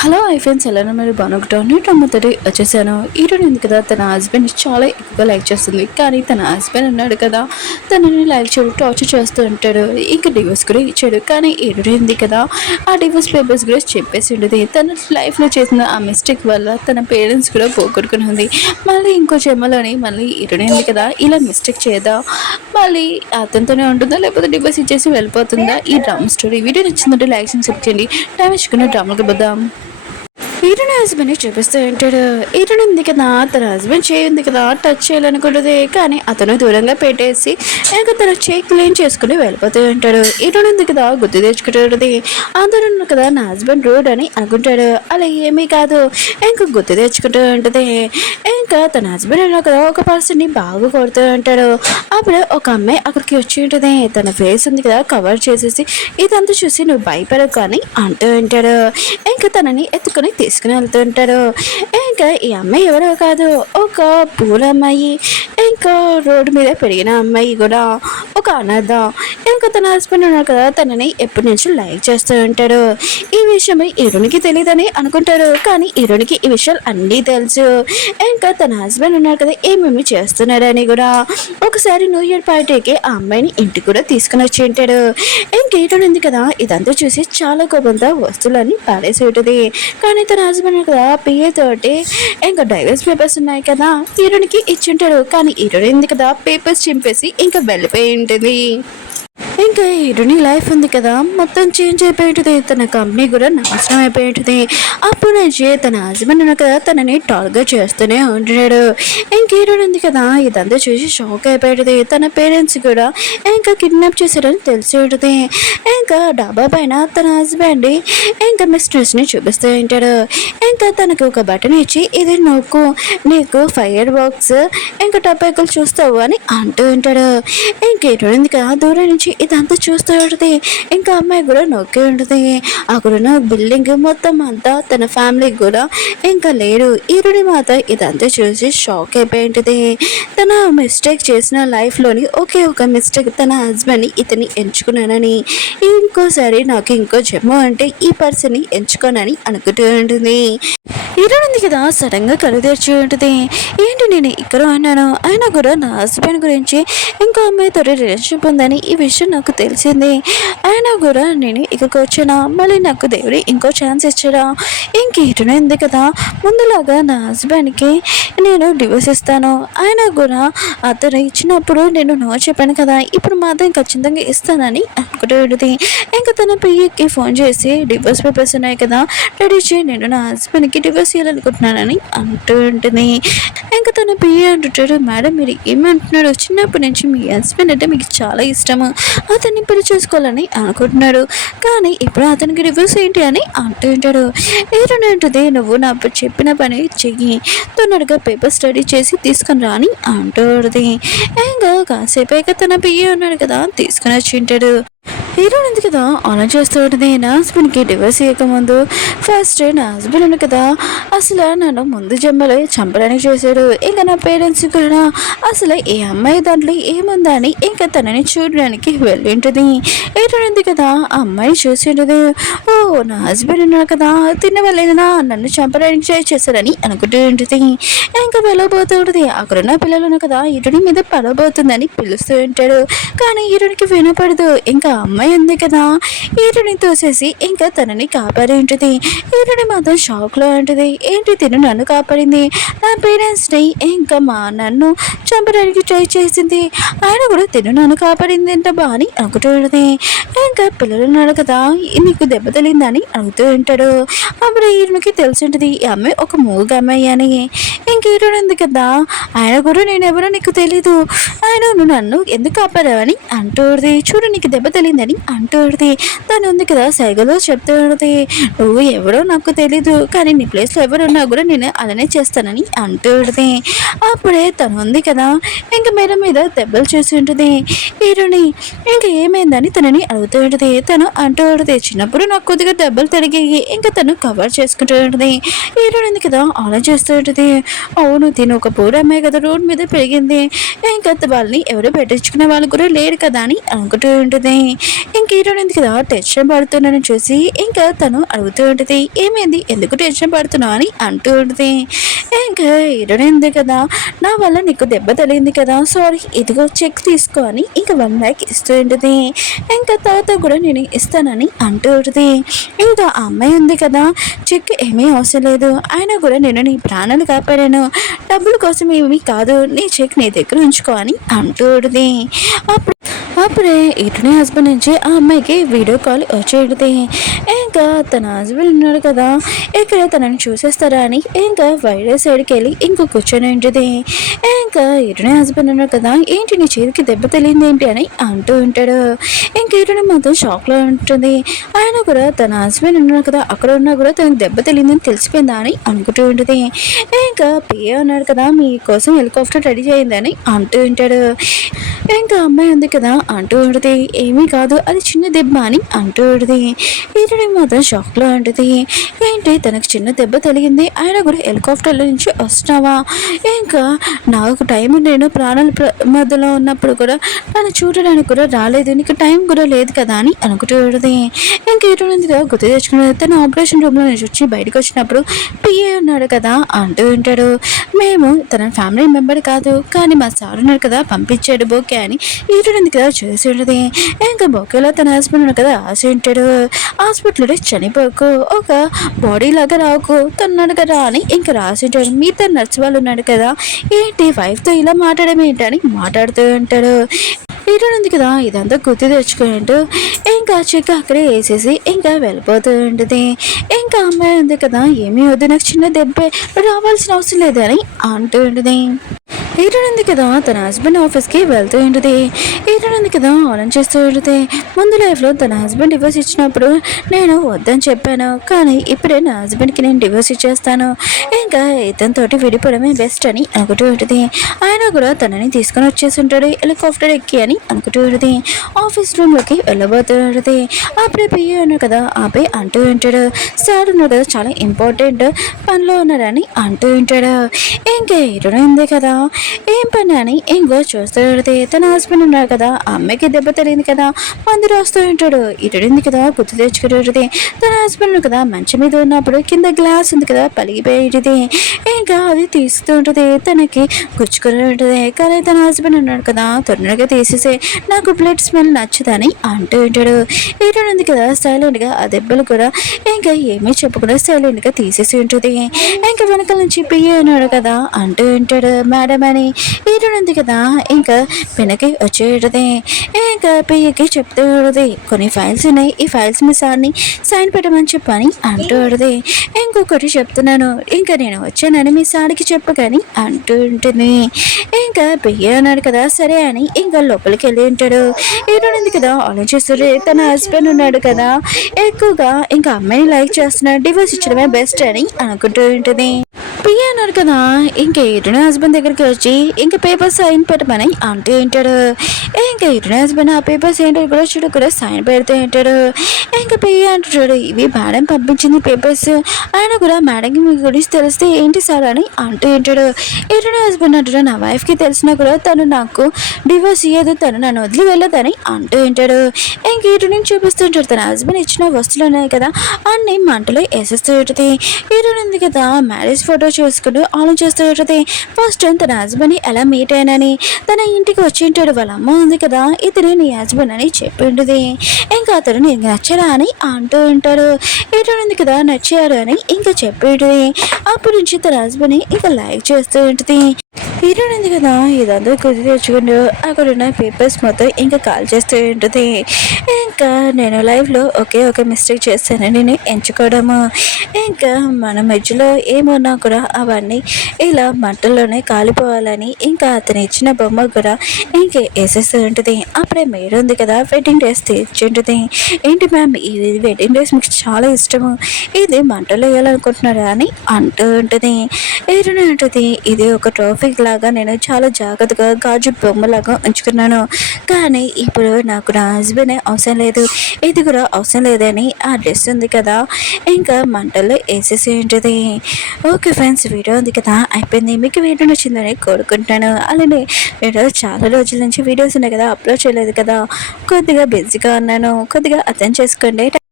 Hello I friends ఎలా మీరు బాగుంటాను నేను రమ్మతోటి వచ్చేసాను. ఈరోజు ఉంది కదా తన హస్బెండ్ చాలా ఎక్కువగా లైక్ చేస్తుంది, కానీ తన హస్బెండ్ ఉన్నాడు కదా తనని లైక్ చేయడం టార్చర్ చేస్తూ ఉంటాడు. ఇంకా డివోర్స్ కూడా ఇచ్చాడు, కానీ ఈరోజు ఉంది కదా ఆ డివోర్స్ పేపర్స్ కూడా చెప్పేసి ఉండేది. తన లైఫ్లో చేసిన ఆ మిస్టేక్ వల్ల తన పేరెంట్స్ కూడా పోగొట్టుకుని ఉంది. మళ్ళీ ఇంకో జన్మలోని మళ్ళీ ఈరోజు ఉంది కదా ఇలా మిస్టేక్ చేయదా, మళ్ళీ అతనితోనే ఉంటుందా లేకపోతే డివోర్స్ ఇచ్చేసి వెళ్ళిపోతుందా? ఈ డ్రామా స్టోరీ వీడియో నచ్చిందంటే లైక్ చేయండి. టైం ఇచ్చుకున్న డ్రామాకి పోదాం. ఈరోజు హస్బెండ్ చూపిస్తూ ఉంటాడు. ఈరోజు ఉంది కదా తన హస్బెండ్ చేయింది కదా టచ్ చేయాలనుకుంటుంది, కానీ అతను దూరంగా పెట్టేసి ఇంకా తన చేయి క్లీన్ చేసుకుని వెళ్ళిపోతూ ఉంటాడు. ఈరోజు ఉంది కదా గుర్తు తెచ్చుకుంటుంది. అందరూ కదా నా హస్బెండ్ రోడ్ అని అనుకుంటాడు, అలా ఏమీ కాదు. ఇంకా గుర్తు తెచ్చుకుంటూ ఉంటుంది. ఇంకా తన హస్బెండ్ అన్నా కదా ఒక పర్సన్ని బాగా కొడుతూ ఉంటాడు. అప్పుడు ఒక అమ్మాయి అక్కడికి వచ్చి ఉంటుంది. తన ఫేస్ ఉంది కదా కవర్ చేసేసి ఇదంతా చూసి నువ్వు భయపడవు కానీ అంటూ ఉంటాడు. ఇంకా తనని ఎత్తుకొని తీసుకుని వెళ్తుంటాడు. ఇంకా ఈ అమ్మాయి ఎవరో కాదు, ఒక పూల అమ్మాయి. ఇంకా రోడ్డు మీద పెరిగిన అమ్మాయి కూడా ఒక అనాథ. ఇంకా తన హస్బెండ్ ఉన్నాడు కదా తనని ఎప్పటి నుంచి లైక్ చేస్తూ ఉంటాడు. ఈ విషయం హీరోనికి తెలియదని అనుకుంటారు, కానీ హీరోనికి ఈ విషయాలు అన్నీ తెలుసు. ఇంకా తన హస్బెండ్ ఉన్నాడు కదా ఏమేమి చేస్తున్నారని కూడా. ఒకసారి న్యూ ఇయర్ పార్టీకి ఆ అమ్మాయిని ఇంటికి కూడా తీసుకుని వచ్చి ఉంటాడు. ఇంక హీరోని ఉంది కదా ఇదంతా చూసి చాలా కోపంతో వస్తువులన్నీ పాడేసి ఉంటుంది. కానీ తన హస్బెండ్ కదా పిఏ తోటి ఇంకా డైవర్స్ పేపర్స్ ఉన్నాయి కదా హీరోనికి ఇచ్చింటాడు, కానీ హీరోయిన్ ఉంది కదా పేపర్స్ చింపేసి ఇంకా వెళ్ళిపోయి ఉంటుంది. ఇంకా హీరోని లైఫ్ ఉంది కదా మొత్తం చేంజ్ అయిపోయి ఉంటుంది. తన కంపెనీ కూడా నాశనం అయిపోయి ఉంటుంది. అప్పటి నుంచి తన హస్బెండ్ ఉన్న కదా తనని టార్గెట్ చేస్తూనే ఉంటున్నాడు. ఇంక హీరోని ఉంది కదా ఇదంతా చూసి షాక్ అయిపోయింది. తన పేరెంట్స్ కూడా ఇంకా కిడ్నాప్ చేశారని తెలిసి ఉంటుంది. ఇంకా డాబా పైన తన హస్బెండ్ ఇంకా మిస్ట్రెస్ని చూపిస్తూ ఉంటాడు. ఇంకా తనకి ఒక బటన్ ఇచ్చి ఇది నొక్కు, నీకు ఫైర్ బాక్స్ ఇంకా టపాకులు చూస్తావు అని అంటూ ఉంటాడు. ఇంక హీరోని ఉంది కదా దూరం నుంచి ఇదంతా చూస్తూ ఉంటుంది. ఇంకా అమ్మాయి కూడా నొక్కి ఉంటుంది. అక్కడున్న బిల్డింగ్ మొత్తం అంతా తన ఫ్యామిలీకి కూడా ఇంకా లేడు. ఈరుడి మాత ఇదంతా చూసి షాక్ అయిపోయి ఉంటుంది. తన మిస్టేక్ చేసిన లైఫ్లోని ఒకే ఒక మిస్టేక్ తన హస్బెండ్ని ఇతన్ని ఎంచుకున్నానని, ఇంకోసారి నాకు ఇంకో జన్మ అంటే ఈ పర్సన్ని ఎంచుకోనని అనుకుంటూ ఉంటుంది. హీరోయిన్ ఉంది కదా సడన్గా కళ్ళు తెరిచి ఉంటుంది. ఏంటి నేను ఇక్కడ అన్నాను, అయినా కూడా నా హస్బెండ్ గురించి ఇంకో అమ్మాయితో రిలేషన్షిప్ ఉందని ఈ విషయం నాకు తెలిసింది. అయినా కూడా నేను ఇక్కడికి వచ్చానా, మళ్ళీ నాకు దేవుడి ఇంకో ఛాన్స్ ఇచ్చాడా? ఇంక హీరోయిన్ ఉంది కదా ముందులాగా నా హస్బెండ్కి నేను డివోర్స్ ఇస్తాను, అయినా కూడా అతను ఇచ్చినప్పుడు నేను నో చెప్పాను కదా, ఇప్పుడు మాత్రం ఖచ్చితంగా ఇస్తానని అనుకుంటూ ఉంటుంది. ఇంకా తన పిఏకి ఫోన్ చేసి డివోర్స్ పేపర్స్ ఉన్నాయి కదా రెడీ చేయి, నేను నా హస్బెండ్కి డివోర్స్ చేయాలనుకుంటున్నానని అంటూ ఉంటుంది. ఇంకా తన పిఏ అంటుంటాడు, మేడం మీరు ఏమంటున్నాడు, చిన్నప్పటి నుంచి మీ హస్బెండ్ అంటే మీకు చాలా ఇష్టము, అతన్ని పెళ్లి చేసుకోవాలని అనుకుంటున్నాడు, కానీ ఇప్పుడు అతనికి డివోర్స్ ఏంటి అని అంటూ ఉంటాడు. ఏంటంటే నువ్వు నా చెప్పిన పని చెయ్యి, తొందరగా పేపర్ స్టడీ చేసి తీసుకుని రా అని అంటూ ఉంటుంది. ఇంకా కాసేపు తన పిఏ ఉన్నాడు కదా తీసుకుని వచ్చి ఉంటాడు. హీరోయిన్ ఉంది కదా అలా చేస్తూ ఉంటుంది. నా హస్బెండ్కి డివోర్స్ ఇవ్వకముందు ఫస్ట్ నా హస్బెండ్ ఉంది కదా అసలు నన్ను ముందు జన్మలో చంపడానికి చేశాడు. ఇంకా నా పేరెంట్స్ కూడా అసలు ఏ అమ్మాయి దాంట్లో ఏముందా అని ఇంకా తనని చూడడానికి వెళ్ళి ఉంటుంది. హీరోయిన్ ఉంది కదా ఆ అమ్మాయి చూసి ఉంటుంది. ఓ నా హస్బెండ్ ఉన్నాడు కదా తినవలేదనా నన్ను చంపడానికి ట్రై చేశాడని అనుకుంటూ ఉంటుంది. ఇంకా వెళ్ళబోతూ ఉంటుంది. అక్కడున్న పిల్లలు ఉన్నాయి కదా హీరోయిన్ మీద పడబోతుందని పిలుస్తూ ఉంటాడు, కానీ హీరోయిన్కి వినపడదు. ఇంకా అమ్మాయి ఉంది కదా హీరోని తోసేసి ఇంకా తనని కాపాడి ఉంటుంది. హీరోని మాత్రం షాక్లో ఉంటుంది. ఏంటి తిను నన్ను కాపాడింది, నా పేరెంట్స్ని ఇంకా నన్ను చంపడానికి ట్రై చేసింది, ఆయన కూడా తిను నన్ను కాపాడింది ఏంట బా అని అనుకుంటూ ఉంటుంది. ఇంకా పిల్లలు ఉన్నాడు కదా నీకు దెబ్బ తెలియదని అడుగుతూ ఉంటాడు. అప్పుడు హీరోకి తెలిసి ఉంటుంది ఈ అమ్మాయి ఒక మూగ అమ్మాయి అని. ఇంక హీరోని ఉంది కదా ఆయన కూడా నేను ఎవరో నీకు తెలీదు, ఆయన నువ్వు నన్ను ఎందుకు కాపాడావని అంటూది. చూడు నీకు దెబ్బ తెలియదని అంటూది. తను ఉంది కదా సైగలో చెప్తూ ఉంటుంది, నువ్వు ఎవరో నాకు తెలీదు, కానీ నీ ప్లేస్లో ఎవరున్నా కూడా నేను అలానే చేస్తానని అంటూది. అప్పుడే తను ఉంది కదా ఇంకా మీద దెబ్బలు చేసి ఉంటుంది. హీరోని ఇంకా ఏమైందని తనని అడుగుతూ ఉంటుంది. తను అంటూ ఉంటుంది, చిన్నప్పుడు నాకు కొద్దిగా దెబ్బలు తరిగాయి, ఇంకా తను కవర్ చేసుకుంటూ ఉంటుంది. హీరోయిన్ ఉంది కదా అలా చేస్తూ ఉంటుంది. అవును తిను ఒక పూర అమ్మాయి కదా రోడ్ మీద పెరిగింది, ఇంకా వాళ్ళని ఎవరు పెట్టించుకునే వాళ్ళు కూడా లేరు కదా అని అనుకుంటూ ఉంటుంది. ఇంక హీరోయిన్ ఎందుకు కదా టెన్షన్ పడుతున్నానని చూసి ఇంకా తను అడుగుతూ ఉంటుంది, ఏమైంది, ఎందుకు టెన్షన్ పడుతున్నావు అని అంటూ ఉంటుంది. ఇంకా హీరోయిన్ ఉంది కదా, నా వల్ల నీకు దెబ్బ తగిలింది కదా, సారీ ఇదిగో చెక్ తీసుకో అని ఇంకా 1 lakh ఇస్తూ ఉంటుంది. ఇంకా తర్వాత కూడా నేను ఇస్తానని అంటూ ఉంటుంది. ఇంకా ఆ అమ్మాయి ఉంది కదా, చెక్ ఏమీ అవసరం లేదు, అయినా కూడా నేను నీ ప్రాణాలు కాపాడాను, డబ్బుల కోసం ఏమీ కాదు, నీ చెక్ నీ దగ్గర ఉంచుకో అని అంటూ ఉంటుంది. అప్పుడే ఇటునే హస్బెండ్ నుంచి ఆ అమ్మాయికి వీడియో కాల్ వచ్చేది. ఇంకా తన హస్బెండ్ ఉన్నాడు కదా, ఇక్కడ తనని చూసేస్తారా అని ఇంకా వైడే సైడ్కి వెళ్ళి ఇంకో కూర్చొని ఉంటుంది. ఇంకా ఇటునే హస్బెండ్ ఉన్నాడు కదా, ఏంటి నీ చేతికి దెబ్బ తెలియదు ఏంటి అని అంటూ ఉంటాడు. ఇంకా ఇటునే మాత్రం షాక్లో ఉంటుంది. ఆయన కూడా తన హస్బెండ్ ఉన్నాడు కదా, అక్కడ ఉన్నా కూడా తనకు దెబ్బ తెలియదని తెలిసిపోయిందా అని అనుకుంటూ ఉంటుంది. ఇంకా పిఏ ఉన్నాడు కదా, మీకోసం హెలికాప్టర్ రెడీ చేయిందని అంటూ ఉంటాడు. ఇంకా అమ్మాయి ఉంది కదా అంటూ ఉంటుంది, ఏమీ కాదు అది చిన్న దెబ్బ అని అంటూ ఉంటుంది. ఇతడి మాత్రం షాక్లో ఉంటుంది, ఏంటి తనకు చిన్న దెబ్బ తగిలింది, ఆయన కూడా హెలికాప్టర్లో నుంచి వస్తున్నావా, ఇంకా నాకు టైం, నేను ప్రాణాల మధ్యలో ఉన్నప్పుడు కూడా నన్ను చూడడానికి కూడా రాలేదు, నీకు టైం కూడా లేదు కదా అని అనుకుంటూ ఉంటుంది. ఇంకా ఇటువంటి గుర్తు తెచ్చుకున్నది, తన ఆపరేషన్ రూమ్లో నుంచి వచ్చి బయటకు వచ్చినప్పుడు పిఏ ఉన్నాడు కదా అంటూ ఉంటాడు, మేము తన ఫ్యామిలీ మెంబర్ కాదు కానీ మా సార్ ఉన్నాడు కదా పంపించాడు బోకే అని ఇటువంటి కదా చేసి ఉంటుంది. ఇంకా బొకేలో తన హస్బెండ్ ఉన్నాడు కదా ఆశ ఉంటాడు, హాస్పిటల్లో చనిపోకు, ఒక బాడీ లాగా రాకు తన్నాడు కదా అని ఇంకా రాసి ఉంటాడు. మీతో నర్స్ వాళ్ళు ఉన్నాడు కదా, ఏంటి వైఫ్తో ఇలా మాట్లాడడం ఏంటని మాట్లాడుతూ ఉంటాడు. ఇటువంటి కదా ఇదంతా గుర్తు తెచ్చుకుంటూ ఇంకా చెక్క అక్కడే వేసేసి ఇంకా వెళ్ళిపోతూ ఉంటుంది. ఇంకా అమ్మాయి ఉంది కదా, ఏమీ వద్దు నాకు చిన్న దెబ్బే, రావాల్సిన అవసరం లేదని అంటూ ఉంటుంది. ఈటనుంది కదా తన హస్బెండ్ ఆఫీస్కి వెళ్తూ ఉంటుంది. ఈటనుంది కదా ఆన్ చేస్తూ ఉంటుంది. ముందు లైఫ్లో తన హస్బెండ్ డివోర్స్ ఇచ్చినప్పుడు నేను వద్దని చెప్పాను, కానీ ఇప్పుడే నా హస్బెండ్కి నేను డివోర్స్ ఇచ్చేస్తాను, ఇంకా ఇతనితోటి విడిపోవడమే బెస్ట్ అని అనుకుంటూ ఉంటుంది. ఆయన కూడా తనని తీసుకొని వచ్చేసి ఉంటాడు హెలికాప్టర్ ఎక్కి అని అనుకుంటూ ఉంటుంది. ఆఫీస్ రూమ్లోకి వెళ్ళబోతూ ఉంటుంది. అప్పుడే పియ్య ఉన్నాడు కదా ఆపై అంటూ ఉంటాడు, సార్ ఉన్నాడు కదా చాలా ఇంపార్టెంట్ పనిలో ఉన్నాడని అంటూ ఉంటాడు. ఇంకా ఈటనే ఉంది కదా ఏం పని అని ఇంకో చూస్తూ ఉంటుంది. తన హస్బెండ్ ఉన్నాడు కదా, ఆ అమ్మాయికి దెబ్బ తెలియదు కదా, మందు రాస్తూ ఉంటాడు. ఇటుడింది కదా గుర్తు తెచ్చుకుంటుంది. తన హస్బెండ్ కదా మంచం మీద ఉన్నప్పుడు కింద గ్లాస్ ఉంది కదా పలిగిపోయేది, ఇంకా అది తీస్తూ ఉంటుంది. తనకి గుచ్చుకుని ఉంటుంది. కానీ తన హస్బెండ్ ఉన్నాడు కదా, తొందరగా తీసేసే, నాకు బ్లడ్ స్మెల్ నచ్చదని అంటూ ఉంటాడు. ఇటుడింది కదా సైలెంట్గా ఆ దెబ్బలు కూడా ఇంకా ఏమీ చెప్పకుండా సైలెంట్గా తీసేసి ఉంటుంది. ఇంకా వెనకాల నుంచి పియ్య ఉన్నాడు కదా అంటూ ఉంటాడు, మేడం అని. ఈడుంది కదా ఇంకా వెనక్కి వచ్చేటది. ఇంకా పియ్యకి చెప్తూ ఉంటుంది, కొన్ని ఫైల్స్ ఉన్నాయి, ఈ ఫైల్స్ మీ సార్ని సైన్ పెట్టమని చెప్పని అంటూ ఉంటుంది. ఇంకొకటి చెప్తున్నాను, ఇంకా నేను వచ్చానని మీ సార్కి చెప్పగాని అంటూ ఉంటుంది. ఇంకా పియ్య అన్నాడు కదా సరే అని ఇంకా లోపలికి వెళ్ళి ఉంటాడు. ఈడుంది కదా ఆలోచిస్తుంది, తన హస్బెండ్ ఉన్నాడు కదా ఎక్కువగా ఇంకా అమ్మాయిని లైక్ చేస్తున్నాడు, డివోర్స్ ఇచ్చడమే బెస్ట్ అని అనుకుంటూ ఉంటుంది. పియ్య అన్నాడు కదా ఇంకా ఇటునే హస్బెండ్ దగ్గరికి వచ్చి ఇంకా పేపర్స్ సైన్ పెట్టమని అంటూ ఉంటాడు. ఇంకా ఇటునే హస్బెండ్ ఆ పేపర్స్ ఏంటో కూడా చూడు కూడా సైన్ పెడుతూ ఉంటాడు. ఇంకా పియ్య అంటాడు, ఇవి మేడం పంపించింది పేపర్స్, ఆయన కూడా మేడంకి మీ గురించి తెలిస్తే ఏంటి సార్ అని అంటూ ఉంటాడు. ఇటునే హస్బెండ్ అంటాడు, నా వైఫ్కి తెలిసినా కూడా తను నాకు డివోర్స్ ఇయ్యదు, తను నన్ను వదిలి వెళ్ళదని అంటూ ఉంటాడు. ఇంక ఇటు నుంచి చూపిస్తుంటాడు, తన హస్బెండ్ ఇచ్చిన వస్తువులు ఉన్నాయి కదా అన్ని మంటలో వేసేస్తూ ఉంటుంది. ఇటు ఉంది కదా మ్యారేజ్ ఫోటో చూసుకుంటూ ఆలోచిస్తూ ఉంటుంది. ఫస్ట్ టైం తన హస్బెండ్ ఎలా మీట్ అయినని, తన ఇంటికి వచ్చి ఉంటాడు, వాళ్ళ అమ్మ ఉంది కదా ఇతనే నీ హస్బెండ్ అని చెప్పి ఉంటుంది. ఇంకా అతడు నీకు నచ్చరా అని అంటూ ఉంటాడు. ఇటు ఉంది కదా నచ్చారు అని ఇంకా చెప్పి ఉంటుంది. అప్పటి నుంచి తన హస్బెండ్ ఇంకా లైక్ చేస్తూ ఉంటుంది. ఇటు ఉంది కదా ఇదంతా కుది తెచ్చుకుంటూ అక్కడ ఉన్న పేపర్స్ మొత్తం ఇంకా కాల్ చేస్తూ ఉంటుంది. ఇంకా నేను లైఫ్లో ఒకే ఒక మిస్టేక్ చేస్తానని నేను ఎంచుకోవడము, ఇంకా మన మధ్యలో ఏమన్నా కూడా అవన్నీ ఇలా మంటల్లోనే కాలిపోవాలని ఇంకా అతను ఇచ్చిన బొమ్మ కూడా ఇంకా వేసేస్తూ ఉంటుంది. అప్పుడే మేడ ఉంది కదా వెడ్డింగ్ డ్రెస్ తెచ్చుంటుంది. ఏంటి మ్యామ్ ఇది వెడ్డింగ్ డ్రెస్ మీకు చాలా ఇష్టము, ఇది మంటలో వేయాలనుకుంటున్నారా అని అంటూ ఉంటుంది. ఏదైనా ఉంటుంది, ఇది ఒక ట్రాఫిక్ లాగా నేను చాలా జాగ్రత్తగా గాజు బొమ్మలాగా ఉంచుకున్నాను. కానీ ఇప్పుడు నాకు నా హస్బెండ్ అవసరం లేదు, ఇది కూడా అవసరం లేదని ఆ డ్రెస్ ఉంది కదా ఇంకా మంటల్లో వేసేసేంటిది. ఓకే ఫ్రెండ్స్, వీడియో ఉంది కదా అయిపోయింది. మీకు వీడియో నచ్చిందని కోరుకుంటున్నాను. అలానే నేను చాలా రోజుల నుంచి వీడియోస్ ఉన్నాయి కదా అప్లోడ్ చేయలేదు కదా, కొద్దిగా బిజీగా ఉన్నాను, కొద్దిగా అర్థం చేసుకోండి.